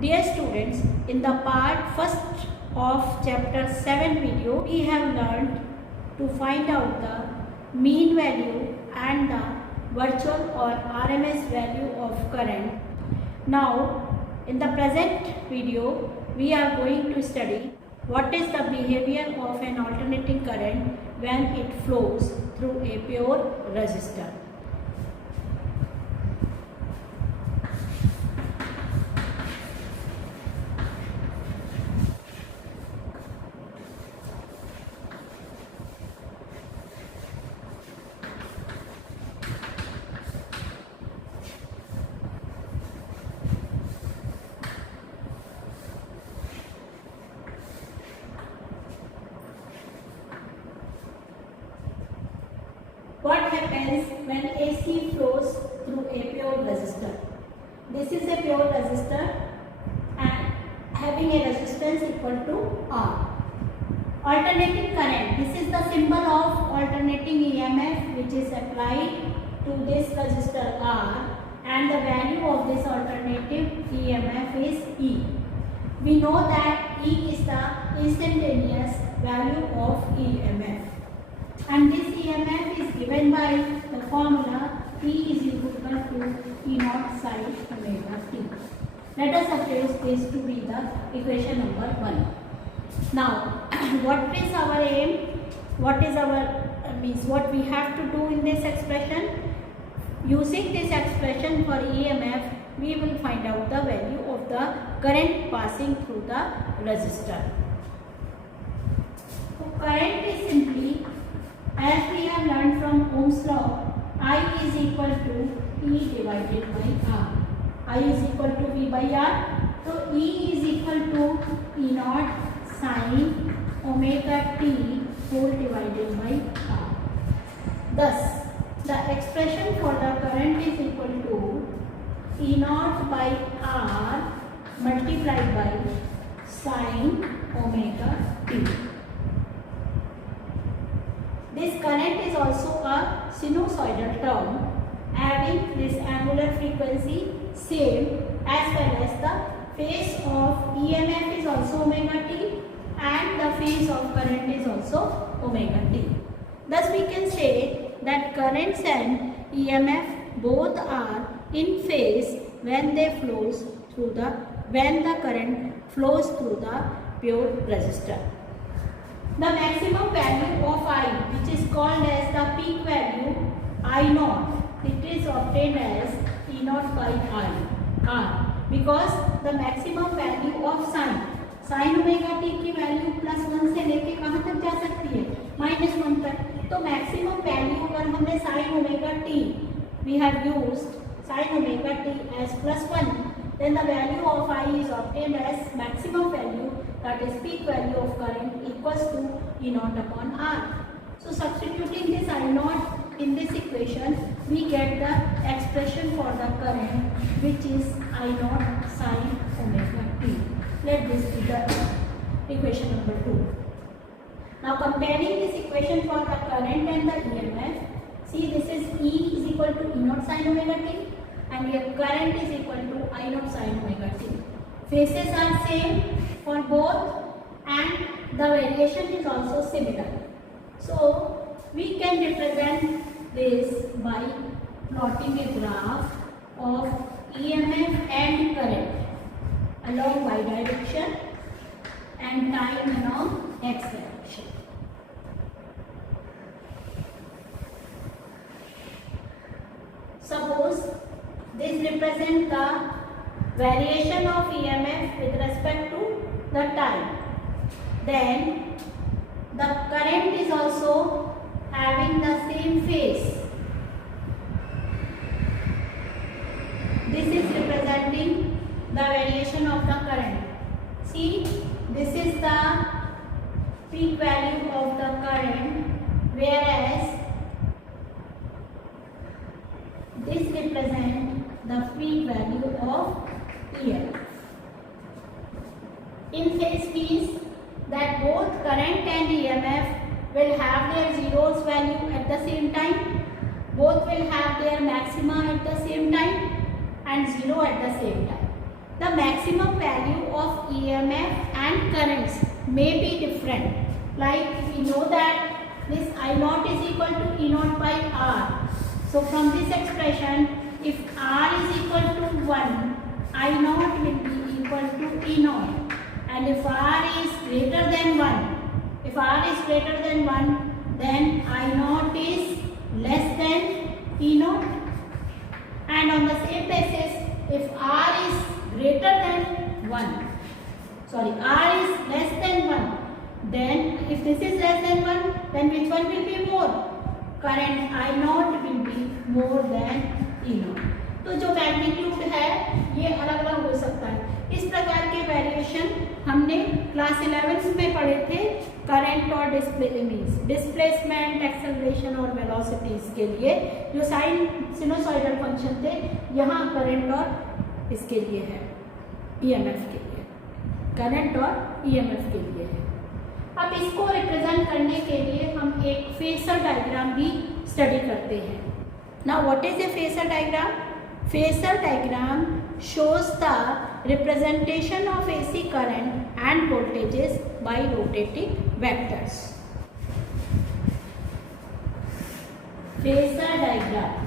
Dear students, in the part first of chapter 7 video, we have learned to find out the mean value and the virtual or RMS value of current. Now, in the present video, we are going to study what is the behavior of an alternating current when it flows through a pure resistor. What happens when AC flows through a pure resistor? This is a pure resistor and having a resistance equal to R. Alternating current. This is the symbol of alternating EMF which is applied to this resistor R, and the value of this alternative EMF is E. We know that E is the instantaneous value of EMF. And this EMF is given by the formula E is equal to E naught sine omega t. Let us suppose this to be the equation number 1. Now, what is our aim? What is our means? What we have to do in this expression? Using this expression for EMF, we will find out the value of the current passing through the resistor. So, current is simply, as we have learned from Ohm's law, I is equal to E divided by R. I is equal to V by R. So E is equal to E naught sine omega t whole divided by R. Thus, the expression for the current is equal to E naught by R multiplied by sine omega t. This current is also a sinusoidal term, having this angular frequency same, as well as the phase of EMF is also omega t and the phase of current is also omega t. Thus we can say that currents and EMF both are in phase when the current flows through the pure resistor. The maximum value of I, which is called as the peak value I naught, it is obtained as E naught by R, because the maximum value of sin omega t की value +1 से लेके कहाँ तक जा सकती है? -1 तक. तो maximum value अगर हमने sin omega t, we have used sin omega t as +1, then the value of I is obtained as maximum value, that is peak value of current, equals to E naught upon R. So substituting this I naught in this equation, we get the expression for the current, which is I naught sine omega t. Let this be the equation number 2. Now comparing this equation for the current and the EMF, see this is E is equal to E naught sine omega t and here current is equal to I naught sine omega t. Phases are same for both and the variation is also similar. So we can represent this by plotting a graph of EMF and current along y direction and time along x direction. Suppose this represents the variation of EMF with respect to the time. Then the current is also having the same phase. This is representing the variation of the current. See, this is the peak value of the current, whereas this represents the peak value of EMF. In phase means that both current and EMF will have their zeros value at the same time, both will have their maxima at the same time and 0 at the same time. The maximum value of EMF and currents may be different. Like we know that this I naught is equal to E naught by R. So from this expression, if R is equal to 1, I naught will be equal to E naught. And if R is greater than 1, if R is greater than 1, then I naught is less than E naught. And on the same basis, if R is greater than 1, sorry, R is less than 1, then if this is less than 1, then which one will be more? Current I naught will be more than E naught. तो जो magnitude है ये अलग अलग हो सकता है. इस प्रकार के वेरिएशन हमने क्लास 11 में पढ़े थे. करंट और डिस्प्लेसमेंट, एक्सेलरेशन और वेलोसिटीज के लिए जो साइन सिनुसॉइडल फंक्शन थे, यहाँ करंट और इसके लिए है, ईएमएफ के लिए, करंट और ईएमएफ के लिए है. अब इसको रिप्रेजेंट करने के लिए हम एक फेसर डायग्राम भी स्टडी करते हैं. Now what is a phasor diagram? Phasor diagram shows the representation of AC current and voltages by rotating vectors. Phasor diagram.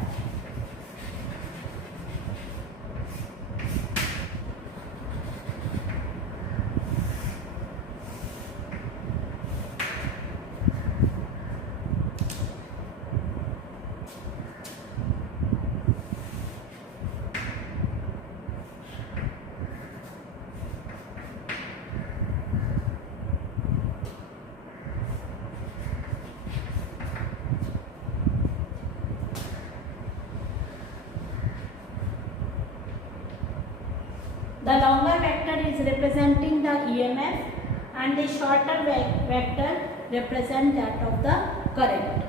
The longer vector is representing the EMF and the shorter vector represent that of the current.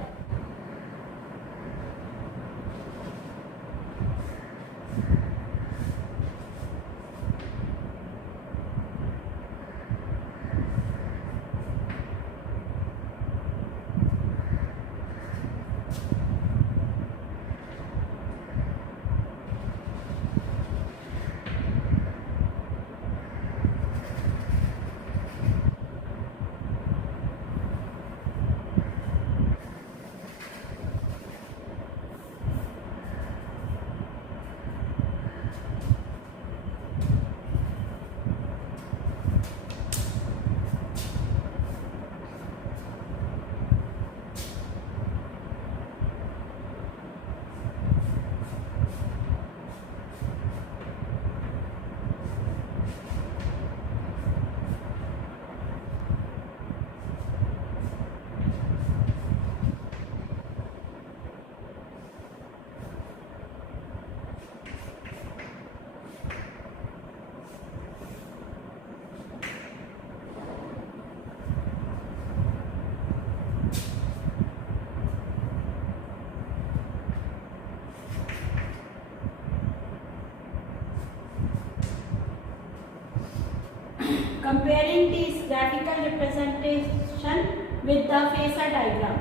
Comparing this graphical representation with the phasor diagram.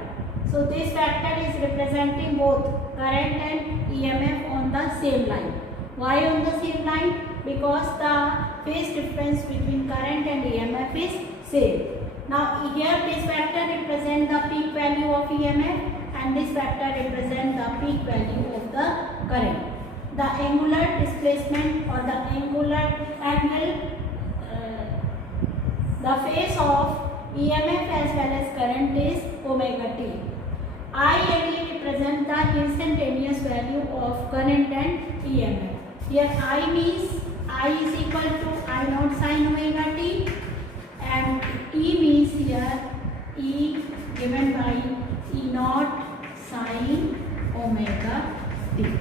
So this vector is representing both current and EMF on the same line. Why on the same line? Because the phase difference between current and EMF is same. Now here this vector represents the peak value of EMF and this vector represents the peak value of the current. The angular displacement or the angular angle, the phase of EMF as well as current is omega t. I and E represent the instantaneous value of current and EMF. Here I means I is equal to I naught sin omega t and E means here E given by E naught sin omega t.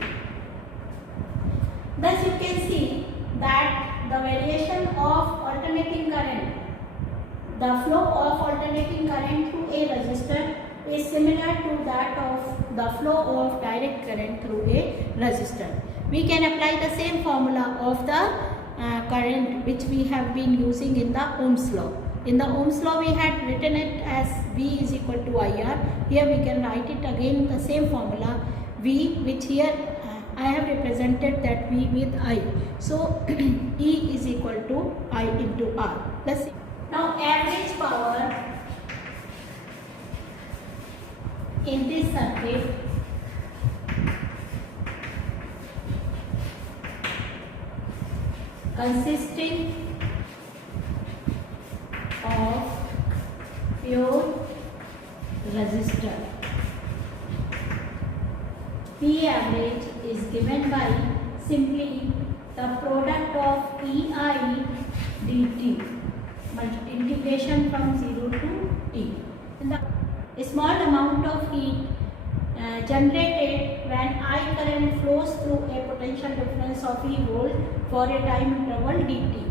Thus you can see that the variation of alternating current, the flow of alternating current through a resistor is similar to that of the flow of direct current through a resistor. We can apply the same formula of the current which we have been using in the Ohm's law. In the Ohm's law we had written it as V is equal to IR. Here we can write it again the same formula V, which here I have represented that V with I. So E is equal to I into R. Let's see. Now average power in this circuit consisting of pure resistor. P average is given by simply the product of EI dt, integration from 0 to t. A small amount of heat generated when I current flows through a potential difference of E volt for a time interval dt.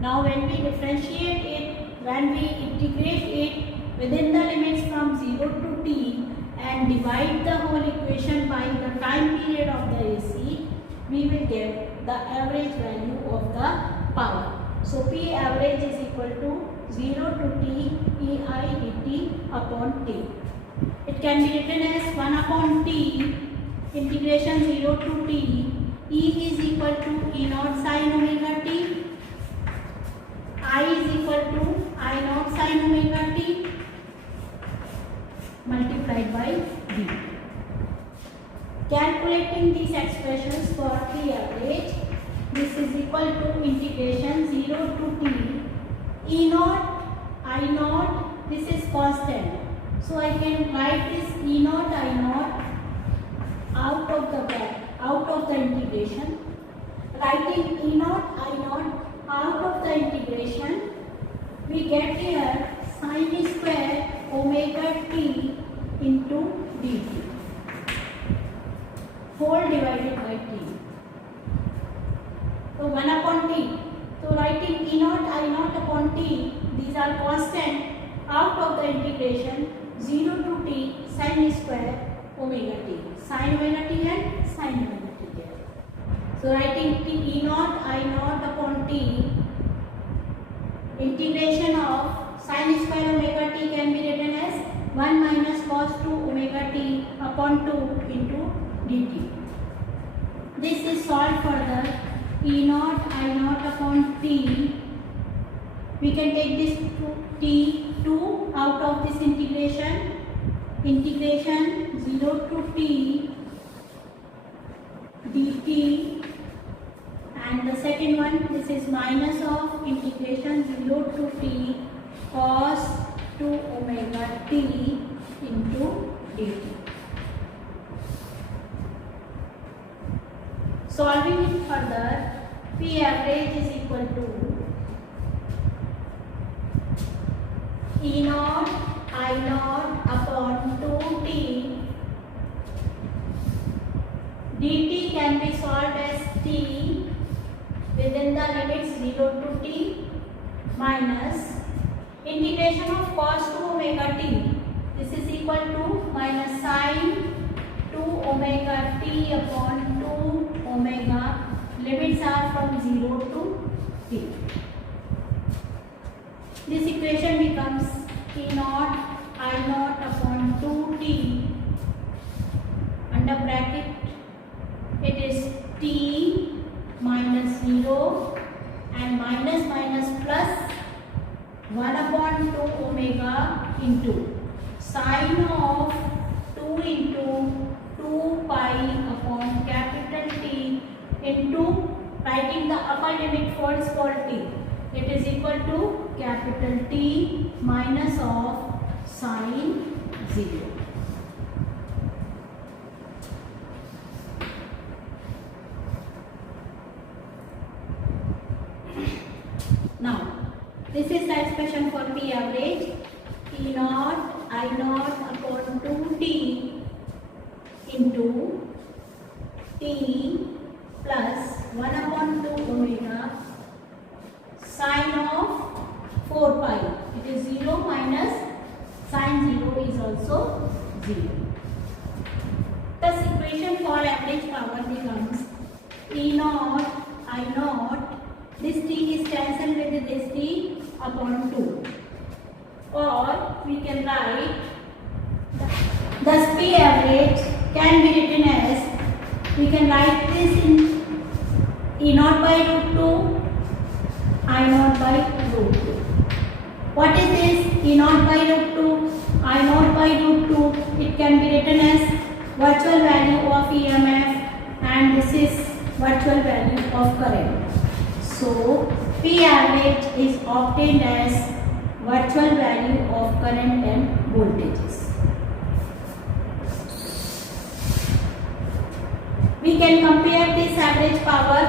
Now when we differentiate it, when we integrate it within the limits from 0 to t and divide the whole equation by the time period of the AC, we will get the average value of the power. So P average is equal to 0 to t EI dt upon t. It can be written as 1 upon t integration 0 to t E is equal to E naught sin omega t, I is equal to I naught sin omega t multiplied by d. Calculating these expressions for P average, this is equal to integration 0 to t E naught, I naught, this is constant. So I can write this E naught, I naught out of the integration. Writing E naught, I naught out of the integration, we get here sin square omega t into dt, whole divided by t. So 1 upon t. So writing E naught, I naught upon t, these are constant, out of the integration 0 to t sin square omega t. Sin omega t and sin omega t here. So writing t E naught, I naught upon t, integration of sin square omega t can be written as 1 minus cos 2 omega t upon 2 into dt. This is solved further. E naught, I naught upon t, we can take this t2 out of this integration 0 to t dt, and the second one, this is minus of integration 0 to t cos 2 omega t into dt. Solving it further, P average is equal to E naught, I naught upon 2t. dt can be solved as t within the limits 0 to t minus integration of cos 2 omega t. This is equal to minus sin 2 omega t upon 2 omega. Limits are from 0 to t. This equation becomes E naught, I naught upon 2t, under bracket it is t minus 0 and minus minus plus 1 upon 2 omega into sine of 2 into 2 pi upon capital T into writing the upper limit for small t. It is equal to capital T minus of sine 0. Now, this is the expression for P average. E naught, I naught upon 2t into t plus 1 upon 2 omega sine of 4 pi. It is 0 minus sine 0 is also 0. Thus equation for average power becomes E naught, I naught, this t is cancelled with this t upon 2. Or we can write, thus P average can be written as We can write this in E naught by root 2, I naught by root 2. What is this? E naught by root 2, I naught by root 2. It can be written as virtual value of EMF, and this is virtual value of current. So P average is obtained as virtual value of current and voltages. We can compare this average power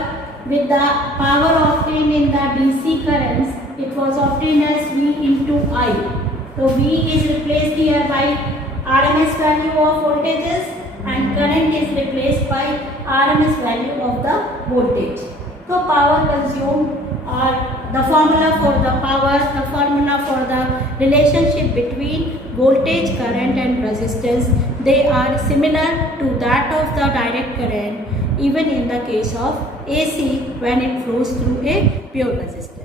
with the power obtained in the DC currents. It was obtained as V into I. So V is replaced here by RMS value of voltages, and current is replaced by RMS value of the voltage. So power consumed, or the formula for the power, the formula for the relationship between voltage, current and resistance, they are similar to that of the direct current, even in the case of AC when it flows through a pure resistor.